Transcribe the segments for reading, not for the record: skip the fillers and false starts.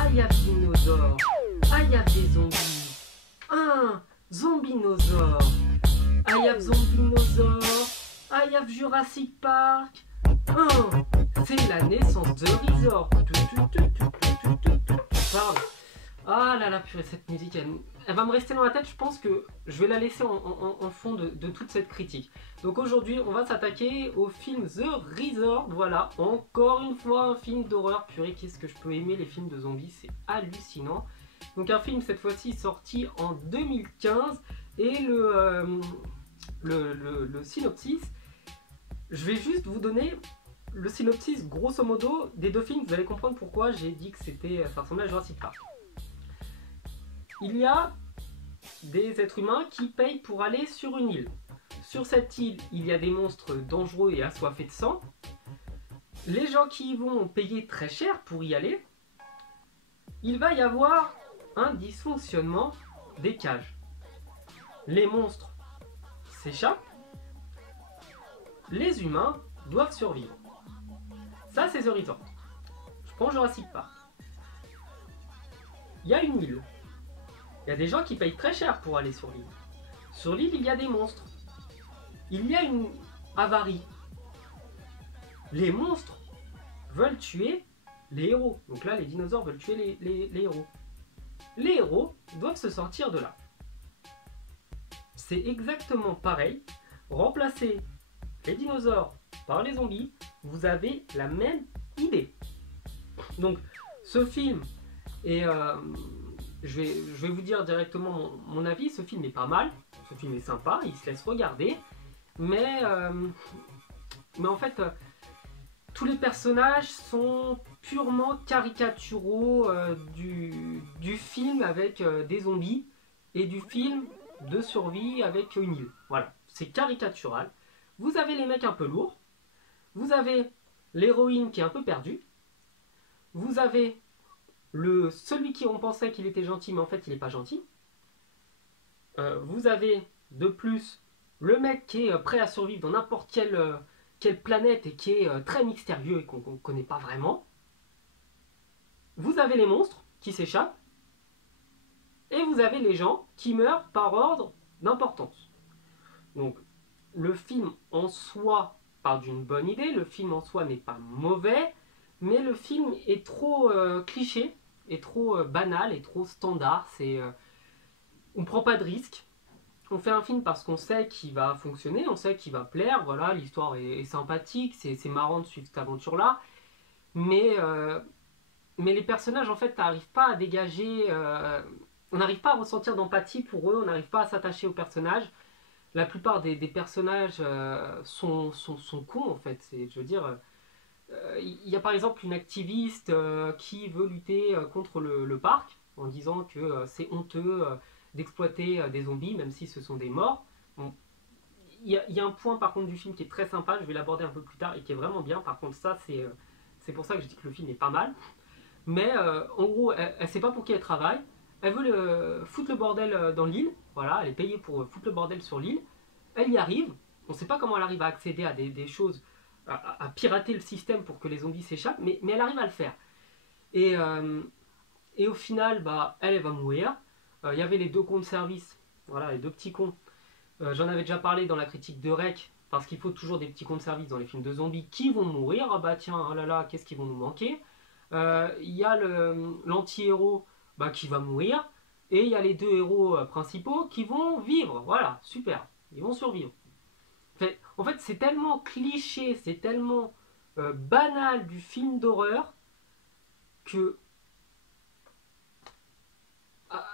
Ah, il y a des dinosaures. Ah, il y a des zombies. Un zombinosaure. Ah, il y a zombinosaure. Ah, il y a Jurassic Park. C'est la naissance de Resort. Pardon. Ah là là, purée, cette musique, elle va me rester dans la tête. Je pense que je vais la laisser en fond de toute cette critique. Donc aujourd'hui, on va s'attaquer au film The Resort. Voilà, encore une fois, un film d'horreur. Purée, qu'est-ce que je peux aimer les films de zombies, c'est hallucinant. Donc un film, cette fois-ci, sorti en 2015. Et le synopsis, je vais juste vous donner le synopsis, grosso modo, des deux films. Vous allez comprendre pourquoi j'ai dit que ça ressemblait à Jurassic Park. Il y a des êtres humains qui payent pour aller sur une île. Sur cette île, il y a des monstres dangereux et assoiffés de sang. Les gens qui y vont payer très cher pour y aller. Il va y avoir un dysfonctionnement des cages. Les monstres s'échappent. Les humains doivent survivre. Ça, c'est The Resort. Je prends Jurassic Park. Il y a une île. Il y a des gens qui payent très cher pour aller sur l'île. Sur l'île, il y a des monstres. Il y a une avarie. Les monstres veulent tuer les héros. Donc là, les dinosaures veulent tuer les héros. Les héros doivent se sortir de là. C'est exactement pareil. Remplacer les dinosaures par les zombies, vous avez la même idée. Donc, ce film est... je vais vous dire directement mon avis. Ce film est pas mal, ce film est sympa, il se laisse regarder, mais en fait, tous les personnages sont purement caricaturaux du film avec des zombies et du film de survie avec une île. Voilà, c'est caricatural. Vous avez les mecs un peu lourds, vous avez l'héroïne qui est un peu perdue, vous avez celui qui on pensait qu'il était gentil, mais en fait il n'est pas gentil. Vous avez de plus le mec qui est prêt à survivre dans n'importe quelle planète et qui est très mystérieux et qu'on ne connaît pas vraiment. Vous avez les monstres qui s'échappent. Et vous avez les gens qui meurent par ordre d'importance. Donc le film en soi part d'une bonne idée, le film en soi n'est pas mauvais, mais le film est trop cliché, est trop banal, est trop standard. On ne prend pas de risque. On fait un film parce qu'on sait qu'il va fonctionner, on sait qu'il va plaire. Voilà, l'histoire est sympathique, c'est marrant de suivre cette aventure-là. Mais les personnages, en fait, n'arrivent pas à dégager... on n'arrive pas à ressentir d'empathie pour eux, on n'arrive pas à s'attacher aux personnages. La plupart des personnages sont cons, en fait. Je veux dire... il y a par exemple une activiste qui veut lutter contre le parc en disant que c'est honteux d'exploiter des zombies même si ce sont des morts. Bon, il y a un point par contre du film qui est très sympa, je vais l'aborder un peu plus tard et qui est vraiment bien. Par contre ça c'est pour ça que je dis que le film est pas mal. Mais en gros elle sait pas pour qui elle travaille. Elle veut foutre le bordel dans l'île. Voilà, elle est payée pour foutre le bordel sur l'île. Elle y arrive. On sait pas comment elle arrive à accéder à des choses, à pirater le système pour que les zombies s'échappent, mais elle arrive à le faire. Et au final, elle va mourir. Il y avait les deux cons de service, voilà, les deux petits cons. J'en avais déjà parlé dans la critique de Rec, parce qu'il faut toujours des petits cons de service dans les films de zombies qui vont mourir. Ah bah tiens, oh là là, qu'est-ce qu'ils vont nous manquer. Il y a l'anti-héros qui va mourir, et il y a les deux héros principaux qui vont vivre. Voilà, super, ils vont survivre. En fait, c'est tellement cliché, c'est tellement banal du film d'horreur que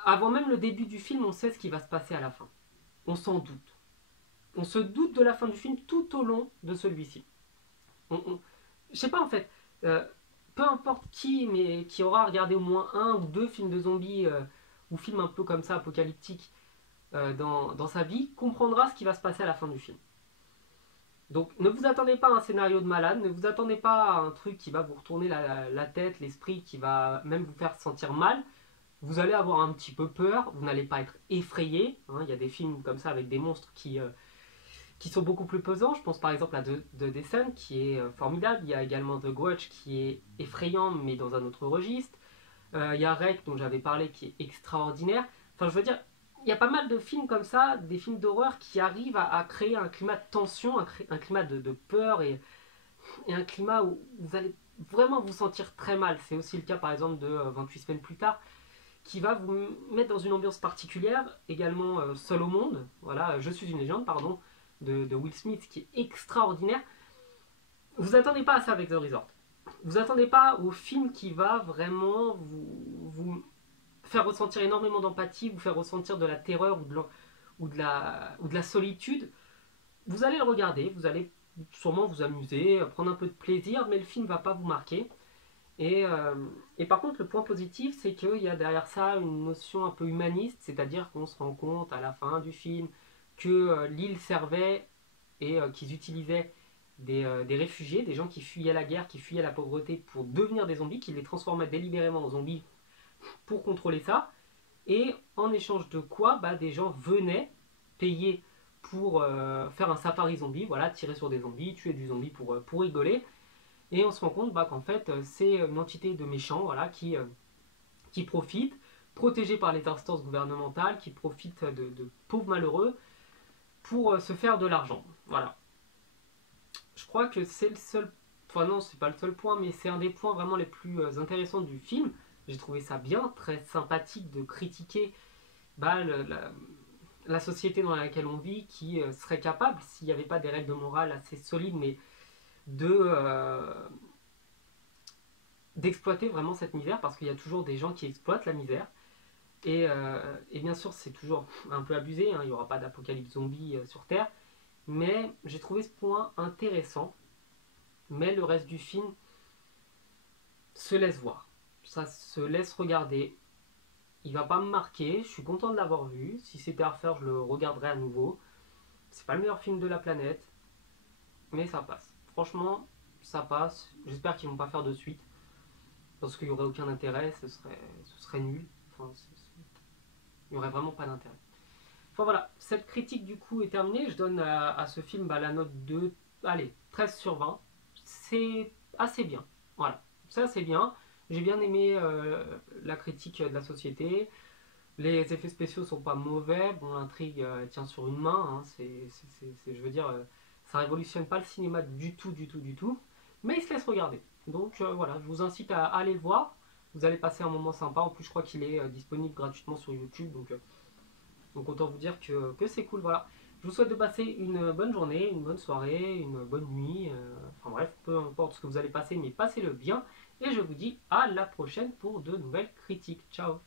avant même le début du film, on sait ce qui va se passer à la fin. On s'en doute. On se doute de la fin du film tout au long de celui-ci. Je sais pas en fait, peu importe qui aura regardé au moins un ou deux films de zombies ou films un peu comme ça, apocalyptiques dans sa vie, comprendra ce qui va se passer à la fin du film. Donc ne vous attendez pas à un scénario de malade, ne vous attendez pas à un truc qui va vous retourner la tête, l'esprit, qui va même vous faire sentir mal. Vous allez avoir un petit peu peur, vous n'allez pas être effrayé. Il y a des films comme ça avec des monstres qui sont beaucoup plus pesants. Je pense par exemple à The Descent qui est formidable. Il y a également The Grudge qui est effrayant mais dans un autre registre. Il y a Rec dont j'avais parlé qui est extraordinaire. Enfin, je veux dire, il y a pas mal de films comme ça, des films d'horreur qui arrivent à créer un climat de tension, un climat de peur et un climat où vous allez vraiment vous sentir très mal. C'est aussi le cas par exemple de 28 semaines plus tard, qui va vous mettre dans une ambiance particulière, également Seul au monde, voilà, Je suis une légende, pardon, de Will Smith, qui est extraordinaire. Vous attendez pas à ça avec The Resort. Vous attendez pas au film qui va vraiment vous faire ressentir énormément d'empathie, vous faire ressentir de la terreur ou de la solitude. Vous allez le regarder, vous allez sûrement vous amuser, prendre un peu de plaisir, mais le film va pas vous marquer. Et, euh, et par contre, le point positif, c'est qu'il y a derrière ça une notion un peu humaniste, c'est-à-dire qu'on se rend compte à la fin du film que l'île servait et qu'ils utilisaient des réfugiés, des gens qui fuyaient la guerre, qui fuyaient la pauvreté pour devenir des zombies, qu'ils les transformaient délibérément en zombies pour contrôler ça. Et en échange de quoi, bah, des gens venaient payer pour faire un safari zombie, voilà, tirer sur des zombies, tuer du zombie pour rigoler. Et on se rend compte bah, qu'en fait, c'est une entité de méchants voilà, qui profite, protégée par les instances gouvernementales, qui profite de pauvres malheureux pour se faire de l'argent. Voilà. Je crois que c'est le seul. Enfin, non, c'est pas le seul point, mais c'est un des points vraiment les plus intéressants du film. J'ai trouvé ça bien, très sympathique de critiquer bah, la société dans laquelle on vit, qui serait capable, s'il n'y avait pas des règles de morale assez solides, mais de d'exploiter vraiment cette misère, parce qu'il y a toujours des gens qui exploitent la misère. Et bien sûr, c'est toujours un peu abusé, hein, il n'y aura pas d'apocalypse zombie sur Terre, mais j'ai trouvé ce point intéressant, mais le reste du film se laisse voir, ça se laisse regarder, il va pas me marquer, je suis content de l'avoir vu, si c'était à refaire, je le regarderai à nouveau. C'est pas le meilleur film de la planète, mais ça passe. Franchement, ça passe, j'espère qu'ils vont pas faire de suite, parce qu'il n'y aurait aucun intérêt, ce serait nul. Enfin, il n'y aurait vraiment pas d'intérêt. Enfin voilà, cette critique du coup est terminée. Je donne à ce film bah, la note de, allez, 13 sur 20. C'est assez bien. Voilà, c'est assez bien. J'ai bien aimé la critique de la société. Les effets spéciaux sont pas mauvais. Bon, l'intrigue tient sur une main. Hein. Je veux dire, ça révolutionne pas le cinéma du tout, du tout, du tout. Mais il se laisse regarder. Donc voilà, je vous incite à aller le voir. Vous allez passer un moment sympa. En plus, je crois qu'il est disponible gratuitement sur YouTube. Donc autant vous dire que c'est cool. Voilà. Je vous souhaite de passer une bonne journée, une bonne soirée, une bonne nuit. Enfin bref, peu importe ce que vous allez passer, mais passez-le bien. Et je vous dis à la prochaine pour de nouvelles critiques. Ciao.